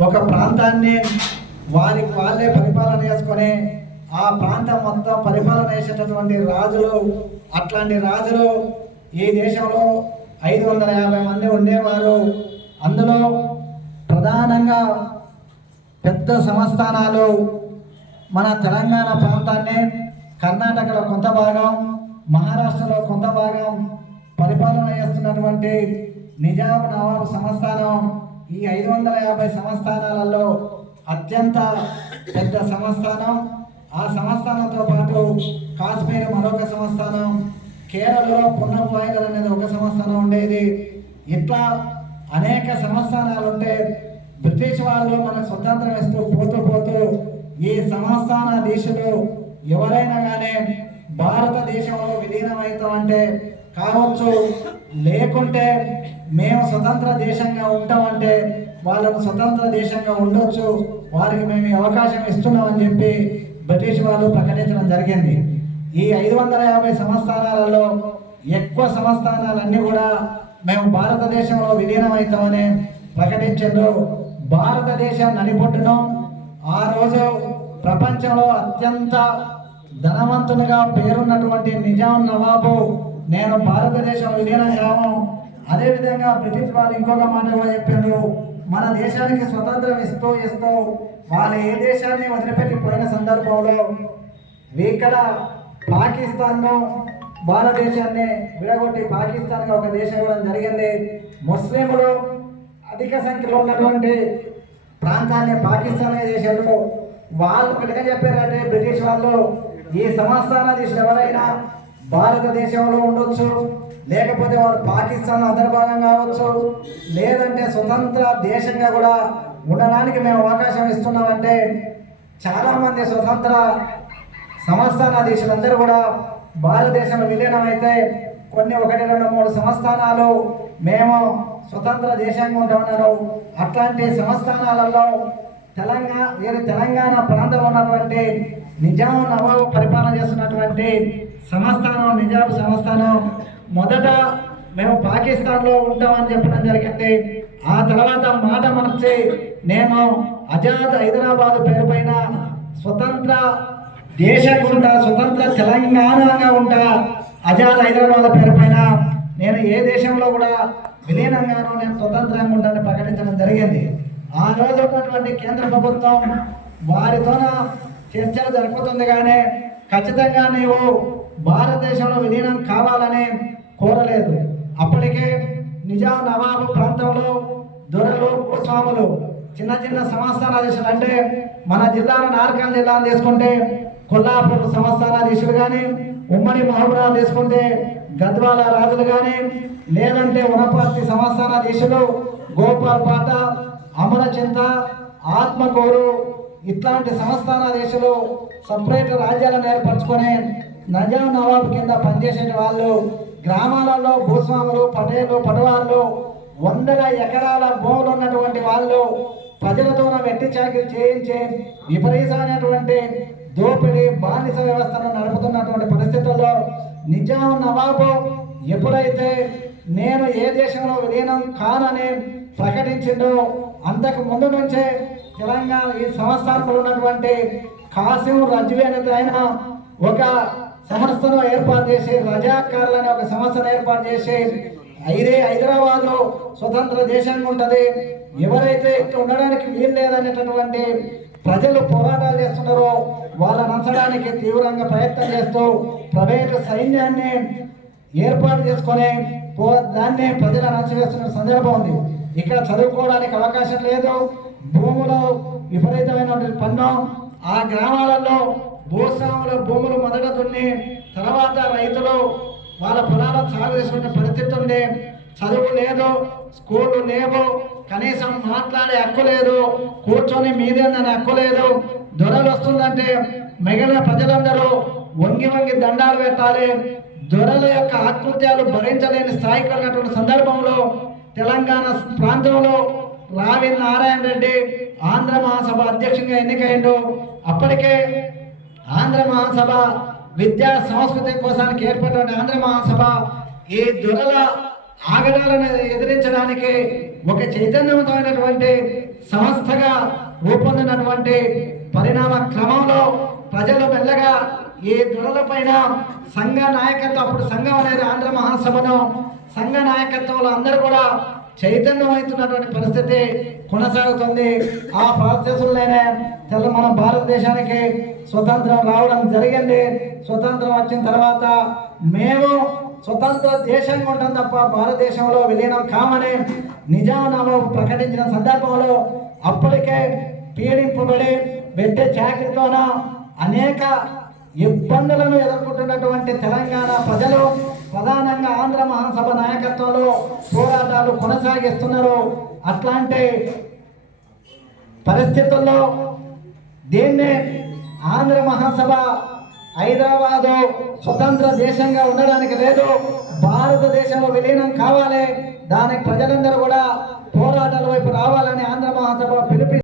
ఒక ప్రాంతాన్ని వారికి వాళ్ళే పరిపాలన చేసుకొని ఆ ప్రాంతం మొత్తం పరిపాలన చేసేటటువంటి రాజులు అట్లాంటి రాజులు ఈ దేశంలో ఐదు వందల యాభై మంది ఉండేవారు. అందులో ప్రధానంగా పెద్ద సంస్థానాలు మన తెలంగాణ ప్రాంతాన్ని కర్ణాటకలో కొంత భాగం మహారాష్ట్రలో కొంత భాగం పరిపాలన చేస్తున్నటువంటి నిజాం నవాబు సంస్థానం ఈ ఐదు వందల యాభై సంస్థానాలలో అత్యంత పెద్ద సంస్థానం. ఆ సంస్థానంతో పాటు కాశ్మీర్ మరొక సంస్థానం. కేరళలో పున్నపు వాయిదలు అనేది ఒక సంస్థానం ఉండేది. ఇట్లా అనేక సంస్థానాలు ఉంటే బ్రిటిష్ వాళ్ళు మన స్వతంత్రం ఇస్తూ పోతూ పోతూ ఈ సంస్థాన దేశులు ఎవరైనా కానీ భారతదేశంలో విలీనం అవుతామంటే కావచ్చు. లేకుంటే మేము స్వతంత్ర దేశంగా ఉంటామంటే వాళ్ళకు స్వతంత్ర దేశంగా ఉండొచ్చు. వారికి మేము అవకాశం ఇస్తున్నామని చెప్పి బ్రిటిష్ వాళ్ళు ప్రకటించడం జరిగింది. ఈ ఐదు వందల యాభై సంస్థానాలలో ఎక్కువ సంస్థానాలన్నీ కూడా మేము భారతదేశంలో విలీనమవుతామని ప్రకటించారు భారతదేశాన్ని నడిపొట్టును ఆ రోజు ప్రపంచంలో అత్యంత ధనవంతునిగా పేరున్నటువంటి నిజాం నవాబు నేను భారతదేశం విలీనం కాము అదేవిధంగా బ్రిటిష్ వాళ్ళు ఇంకొక మాట కూడా చెప్పారు. మన దేశానికి స్వతంత్రం ఇస్తూ ఇస్తూ వాళ్ళు ఏ దేశాన్ని వదిలిపెట్టిపోయిన సందర్భంలో ఇక్కడ పాకిస్తాన్ను భారతదేశాన్ని విడగొట్టి పాకిస్తాన్గా ఒక దేశం ఇవ్వడం జరిగింది. ముస్లింలు అధిక సంఖ్యలో ఉన్నటువంటి ప్రాంతాన్ని పాకిస్తాన్గా చేశారు వాళ్ళు ఒకటిగా చెప్పారంటే బ్రిటిష్ వాళ్ళు ఈ సంస్థానాధీశులు ఎవరైనా భారతదేశంలో ఉండొచ్చు లేకపోతే వారు పాకిస్తాన్ అంతర్భాగం కావచ్చు లేదంటే స్వతంత్ర దేశంగా కూడా ఉండడానికి మేము అవకాశం ఇస్తున్నామంటే చాలామంది స్వతంత్ర సంస్థానాధీశులందరూ కూడా భారతదేశంలో విలీనం అయితే కొన్ని ఒకటి రెండు మూడు సంస్థానాలు మేము స్వతంత్ర దేశంగా ఉంటామన్నారు. అట్లాంటి సంస్థానాలలో తెలంగాణ వేరే తెలంగాణ ప్రాంతంలో ఉన్నటువంటి నిజాం నవాబు పరిపాలన చేస్తున్నటువంటి సంస్థానం నిజాం సంస్థానం మొదట మేము పాకిస్తాన్లో ఉంటామని చెప్పడం జరిగింది. ఆ తర్వాత మాట మార్చి నేను ఆజాద్ హైదరాబాద్ పేరు పైన స్వతంత్ర దేశంగా ఉంటా స్వతంత్ర తెలంగాణగా ఉంటా ఆజాద్ హైదరాబాద్ పేరు పైన నేను ఏ దేశంలో కూడా విలీనంగానూ నేను స్వతంత్రంగా ఉంటానని ప్రకటించడం జరిగింది. ఆ రోజు ఉన్నటువంటి కేంద్ర ప్రభుత్వం వారితోన చర్చలు జరుపుతుంది కానీ ఖచ్చితంగా నీవు భారతదేశంలో విలీనం కావాలని కోరలేదు. అప్పటికే నిజాం నవాబు ప్రాంతంలో దొరలు భూస్వాములు చిన్న చిన్న సంస్థానాధీశులు అంటే మన జిల్లాను నార్కల్ జిల్లాను తీసుకుంటే కొల్లాపూర్ సంస్థానాధీశులు కానీ ఉమ్మడి మహబూబాబాద్ తీసుకుంటే గద్వాల రాజులు కానీ లేదంటే వనపర్తి సంస్థానాధీశులు గోపాల్పాట అమరచింత ఆత్మకూరు ఇట్లాంటి సంస్థానాధీశులు సపరేట్ రాజ్యాలను ఏర్పరచుకొని నజాం నవాబ్ కింద పనిచేసే వాళ్ళు గ్రామాలలో భూస్వాములు పటేలు పటవాళ్ళు వందల ఎకరాల భూములు ఉన్నటువంటి వాళ్ళు ప్రజలతో వెట్టి చాకిరి చేయించి విపరీతమైనటువంటి దోపిడీ బానిస వ్యవస్థను నడుపుతున్నటువంటి పరిస్థితుల్లో నిజాం నవాబు ఎప్పుడైతే నేను ఏ దేశంలో విలీనం కానని ప్రకటించిందో అంతకు ముందు నుంచే తెలంగాణ ఈ సంస్థానంలో ఉన్నటువంటి కాసిం రజ్వీ అనేది ఆయన ఒక సంస్థను ఏర్పాటు చేసి రజాకార్లు అనే ఒక సంస్థను ఏర్పాటు చేసి ఐదే హైదరాబాద్లో స్వతంత్ర దేశంగా ఉంటది. ఎవరైతే ఇక్కడ ఉండడానికి వీలు లేదనేటటువంటి ప్రజలు పోరాటాలు చేస్తున్నారో వాళ్ళని అంచడానికి తీవ్రంగా ప్రయత్నం చేస్తూ ప్రైవేటు సైన్యాన్ని ఏర్పాటు చేసుకొని పో దాన్ని ప్రజలను అణచివేస్తున్న సందర్భం ఉంది. ఇక్కడ చదువుకోవడానికి అవకాశం లేదు. భూములు విపరీతమైనటువంటి పన్ను. ఆ గ్రామాలలో భూస్వాముల భూములు మొదట దున్ని తర్వాత రైతులు వాళ్ళ పొలాలను సాగు చేసుకునే పరిస్థితి ఉంది. చదువు లేదు స్కూళ్ళు లేవు కనీసం మాట్లాడే హక్కు లేదు కూర్చొని మీదేందని హక్కు లేదు. దొరలు వస్తుందంటే మిగిలిన ప్రజలందరూ వంగి వంగి దండాలు పెట్టాలి. దొరల యొక్క ఆకృత్యాలు భరించలేని స్థాయికి వెళ్ళినటువంటి సందర్భంలో తెలంగాణ ప్రాంతంలో రావి నారాయణ రెడ్డి ఆంధ్ర మహాసభ అధ్యక్షునిగా ఎన్నికైండు అప్పటికే ఆంధ్ర మహాసభ విద్యా సంస్కృతి కోసానికి ఏర్పడిన ఆంధ్ర మహాసభ ఈ దొరల ఆగడాలను ఎదిరించడానికి ఒక చైతన్యవంతమైనటువంటి సంస్థగా రూపొందినటువంటి పరిణామ క్రమంలో ప్రజలు మెల్లగా ఏ దొరలపైన సంఘ నాయకత్వం అప్పుడు సంఘం అనేది ఆంధ్ర మహాసభను సంఘ నాయకత్వంలో అందరూ కూడా చైతన్యమవుతున్నటువంటి పరిస్థితి కొనసాగుతుంది. ఆ ప్రాసెస్లోనే తెల్ల మన భారతదేశానికి స్వతంత్రం రావడం జరిగింది. స్వతంత్రం వచ్చిన తర్వాత మేము స్వతంత్ర దేశంగా ఉంటాం తప్ప భారతదేశంలో విలీనం కామని నిజానామా ప్రకటించిన సందర్భంలో అప్పటికే పీడింపబడి పెట్టే చాకరితోన అనేక ఇబ్బందులను ఎదుర్కొంటున్నటువంటి తెలంగాణ ప్రజలు ప్రధానంగా ఆంధ్ర మహాసభ నాయకత్వంలో పోరాటాలు కొనసాగిస్తున్నారు. అట్లాంటి పరిస్థితుల్లో దీన్నే ఆంధ్ర మహాసభ హైదరాబాదు స్వతంత్ర దేశంగా ఉండడానికి లేదు. భారతదేశంలో విలీనం కావాలి. దానికి ప్రజలందరూ కూడా పోరాటాల వైపు రావాలని ఆంధ్ర మహాసభ పిలిపి